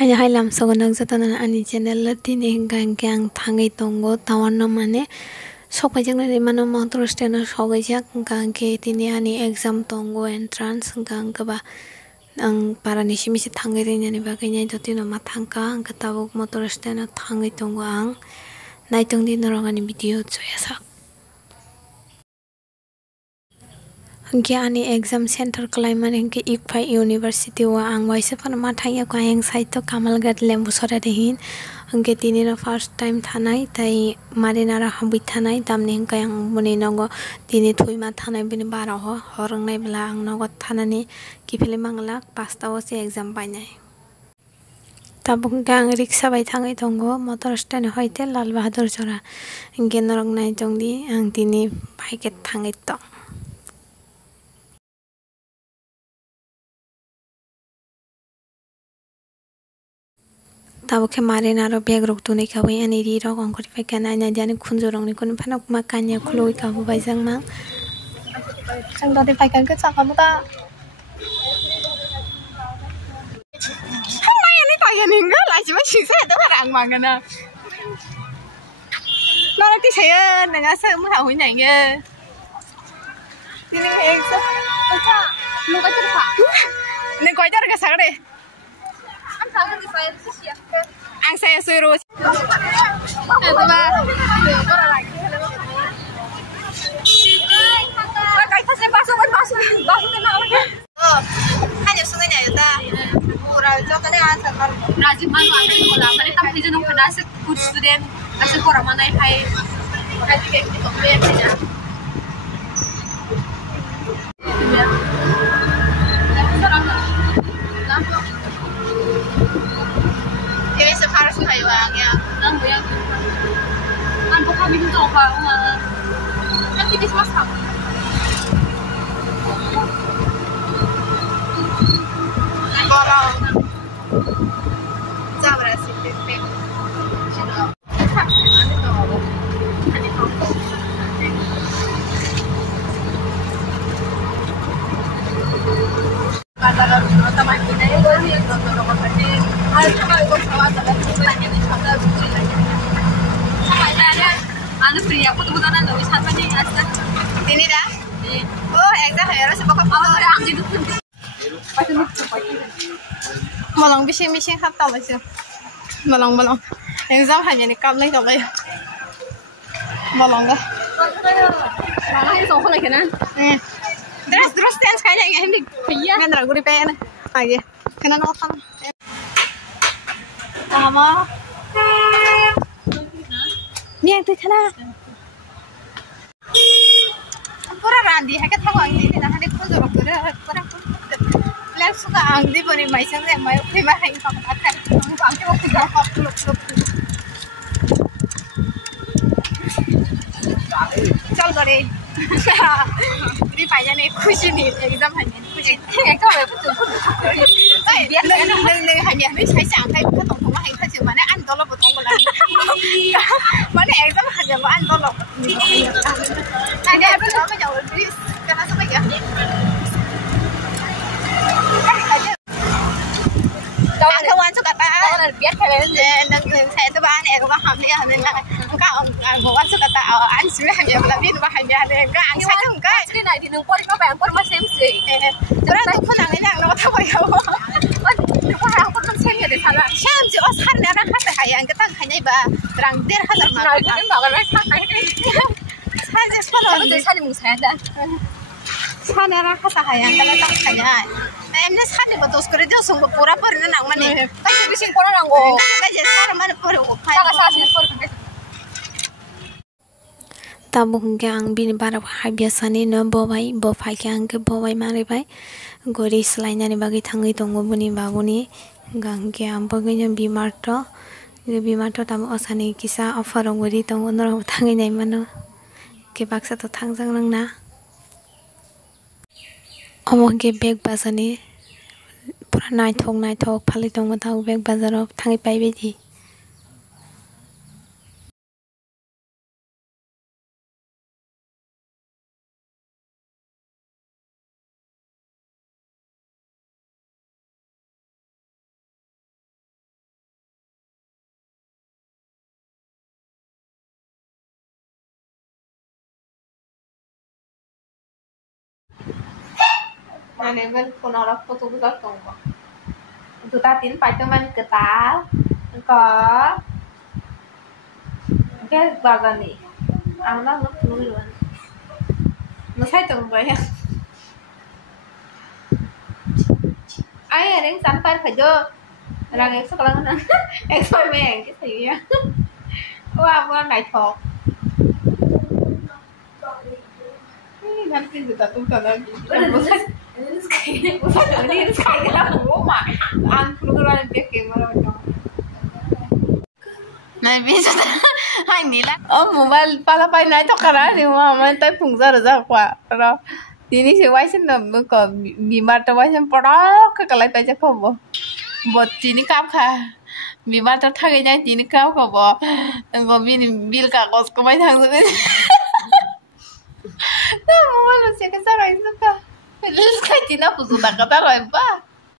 Hai lam sogonak jatanan ani channel tini hingkang kyang thangai tongo tawarno mane sokajak nani mano motor stand sokajak hingkang ke tini ani exam tongo entrance hingkang ba ang parani simisi thangai rinani bagai nyai dotino ma thangka hingka tabuk motor stand thangai tongo ang naitung di norongani video choyasak. Hingke ani exam center kalaimani hingke IPFAI University wa ang waisa pan mathai ko ayang saito Kamalghat Lembusora rehin hingke tini no first time thanai tai marinara hambui thanai damni hingke ang buni nogo tini thuima thanai bini bara ho horangnai bla ang nogo thanani kifili mangla pasta o se exam painai. Tabuk hingke ang riksha bai thangai tongo motor stand hoite Lal Bahadur Jora hingke norong nai tongdi ang tini bike thangai tong. Tabuk ke marinaro bag rok tunai kabai ani ri rok ongkori pai kana anya jani khunjo rok ni kun phanak ma kanya khuloi kabu bai jang ma jang dati pai kan ke chakamu ta hamai ani pai ani ga lai ji ma singsa da barang mangana nara ti saya nanga sa mu ha hui nai ge tini exam acha mu ka chur kha ne koi dar ga sagre ang saya suruh harus hayuangnya kan bukan bingung coba nanti di masak kalau jangan sih pepek anu pria aku tuh bukan anda wisata nih asal ini dah oh exam harus sebagai foto yang di depan malang bising hatta masih malang exam hanya nih kam lagi coba ya malang dah malang ini soal lagi kan terus dance kayaknya ini iya kan ragu di PN aja kena nolkan sama ni yang tu kena pura randi hakat hawa ini dah hadik pun jorok pura lek suka angdi beri maisang deh mai prima hai sama akar angdi waktu jorok luk चल गरे री पाइजा ने खुशी नि एकदम हानि खुशी एकदम नों हानि हानि साइसा आखाइ खा दं मा हाइ खाजो माने आन्दल बतंग बला माने एकदम हानि बा आन्दल नागे बे मा जाव dress kana sama ya Aku wan suka ta biar kalian nang saya tu bahan aku paham dia nang engkau aku wan suka ta an sudah hanya lebih bahan dia enggak ang saya tu enggak jadi nanti nang pori kau bayang pori masih mesti terus tu pun ang ini ang nak tahu ya aku harap pun masih ada salah saya mesti os har nara kata hayang kita hanya iba terang dir hazar mana ini bagai saya just follow dia saya mung saya dah sana kata hayang kalau tak kaya emne sani betul sekali dia sungguh pura pura nang mana tapi bising pura nang go kaje sar mana pura tak sasi pura tabuk hingke ang bini bara hai biasani no bofai ke ang ke bofai mari bai gori selainani bagi thangai tongo buni babuni gangke ang bagi nyam bimarto tamu osani kisa offer gori tongo noro thangai nai mano ke baksa to thangjang nang na omo ke bag bazani pura naithok phali tongma tau bag bazaro thangai pai bedi Này bên cô nó là foto của các tổng của tụi ta tiến phải cho mình cái tá có cái bao giờ nhỉ ăn nó nuôi luôn nó thấy từng vậy ấy đến sẵn phải chưa là ngày số lần nữa em thôi mẹ cái gì á qua này thuộc nanti kita tunggu lagi ini sekali kita mau mah program dia kamera này bây giờ hai ní là mobile pala pai này cho cái này mà mình tới phùng ra qua rồi ini sih wajib nggak kok bimar tuh wajib porok ke kalau itu aja kok bo buat ini kap kah bimar tuh thagnya ini kap kok bo bil kagos kok mai thang tuh no mobile sih kesana itu kah terus kayak Cina pusu tak kata loh